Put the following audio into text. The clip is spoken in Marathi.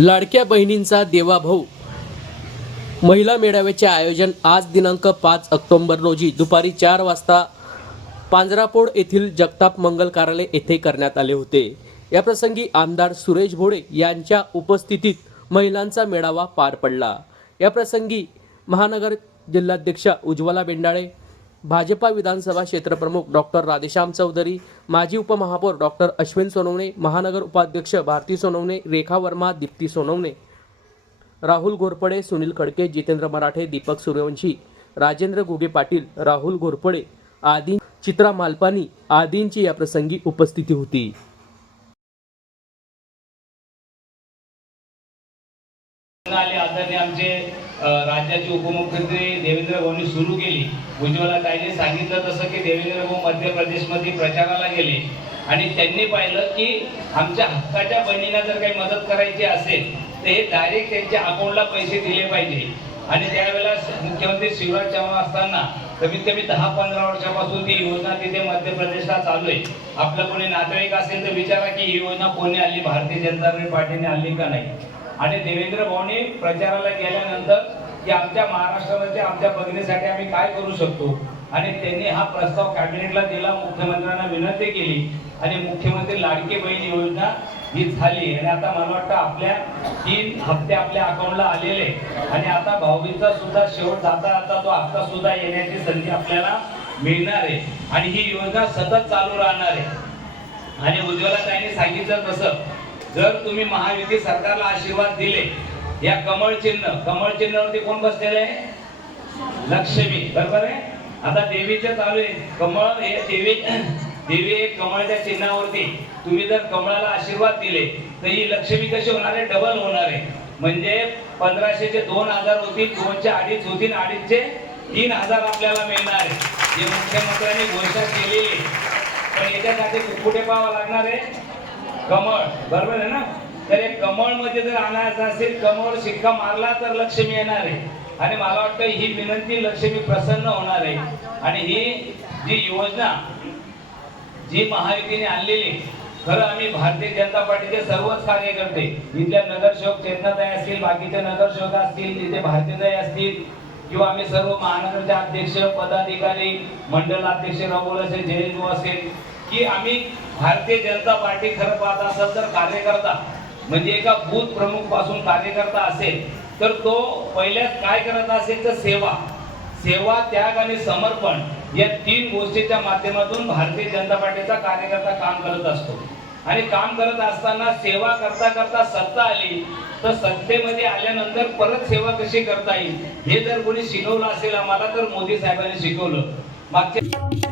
लाडक्या बहिणींचा देवाभाऊ महिला मेळाव्याचे आयोजन आज दिनांक पाच ऑक्टोंबर रोजी दुपारी चार वाजता पांजरापोड येथील जगताप मंगल कार्यालय येथे करण्यात आले होते. याप्रसंगी आमदार सुरेश भोळे यांच्या उपस्थितीत महिलांचा मेळावा पार पडला. याप्रसंगी महानगर जिल्हाध्यक्षा उज्ज्वला बेंडाळे भाजपा विधानसभा क्षेत्रप्रमुख डॉक्टर राधेश्याम चौधरी माजी उपमहापौर डॉक्टर अश्विन सोनवणे महानगर उपाध्यक्ष भारती सोनवणे रेखा वर्मा दीप्ती सोनवणे राहुल घोरपडे सुनील खडके जितेंद्र मराठे दीपक सूर्यवंशी राजेंद्र घुगे पाटील राहुल घोरपडे आदी चित्रा मालपानी आदींची या प्रसंगी उपस्थिती होती. आदरणीय आमचे राज्याचे उपमुख्यमंत्री देवेंद्र भाऊंनी सुरू केली. उज्ज्वला ताईने सांगितलं तसं की देवेंद्र भाऊ मध्य प्रदेशमध्ये प्रचाराला गेले. आणि त्यांनी पाहिलं की आमच्या हक्काच्या बहिणीला जर काही मदत करायची असेल तर हे डायरेक्ट त्यांच्या अकाउंटला पैसे दिले पाहिजे. आणि त्यावेळेला मुख्यमंत्री शिवराज चव्हाण असताना कमीत कमी दहा पंधरा वर्षापासून ती योजना तिथे मध्य प्रदेशला चालू आहे. आपलं कोणी नातेवाईक असेल तर विचारा की ही योजना कोणी आली भारतीय जनता पार्टीने आणली का नाही? आणि देवेंद्र भाऊनी प्रचाराला गेल्यानंतर की आमच्या महाराष्ट्रामध्ये आमच्या बघण्यासाठी आम्ही काय करू शकतो? आणि त्यांनी हा प्रस्ताव कॅबिनेटला दिला मुख्यमंत्र्यांना विनंती केली. आणि मुख्यमंत्री लाडके बहीण योजना ही झाली. आणि आता मला वाटतं आपल्या तीन हप्ते आपल्या अकाउंटला आलेले. आणि आता भाऊबीचा सुद्धा शेवट जाता जाता तो हप्ता सुद्धा येण्याची संधी आपल्याला मिळणार आहे. आणि ही योजना सतत चालू राहणार आहे. आणि उज्ज्वला ताईने सांगितलं तसं जर तुम्ही महायुती सरकारला आशीर्वाद दिले या कमळ चिन्ह कमळ चिन्हावरती कोण बसलेलं आहे? लक्ष्मी बरोबर आहे? आता देवीचं चालू आहे. कमळ हे देवी देवी हे कमळच्या चिन्हावरती. तुम्ही जर कमळाला आशीर्वाद दिले तर ही लक्ष्मी कशी होणार आहे? डबल होणार आहे. म्हणजे पंधराशेचे दोन हजार होतील दोनचे अडीच होतील अडीचचे तीन हजार आपल्याला मिळणार आहे. जे मुख्यमंत्र्यांनी घोषणा केलेली आहे. पण याच्यासाठी कुठे पाहावं लागणार आहे? कमळ बरोबर आहे ना? तर एक कमळमध्ये जर आणायचं असेल कमळ शिक्का मारला तर लक्ष्मी येणार आहे. आणि मला वाटतं ही विनंती लक्ष्मी प्रसन्न होणार आहे. आणि ही जी योजना जी महायुतीने आणलेली खरं आम्ही भारतीय जनता पार्टीचे सर्वच कार्यकर्ते इथल्या नगरसेवक चेतनाताई असतील बाकीचे नगरसेवक असतील तिथे भारतीयताई असतील किंवा आम्ही सर्व महानगरचे अध्यक्ष पदाधिकारी मंडल अध्यक्ष रघुल असेल जयंतू असेल की आम्ही भारतीय जनता पार्टी खरं पाहत असेल तर कार्यकर्ता म्हणजे एका बूथ प्रमुखपासून कार्यकर्ता असेल तर तो पहिल्याच काय करत असेल तर सेवा. सेवा त्याग आणि समर्पण या तीन गोष्टीच्या माध्यमातून भारतीय जनता पार्टीचा कार्यकर्ता काम करत असतो. आणि काम करत असताना सेवा करता करता सत्ता आली तर सत्तेमध्ये आल्यानंतर परत सेवा कशी करता येईल हे जर कोणी शिकवलं असेल आम्हाला तर मोदी साहेबांनी शिकवलं. मागच्या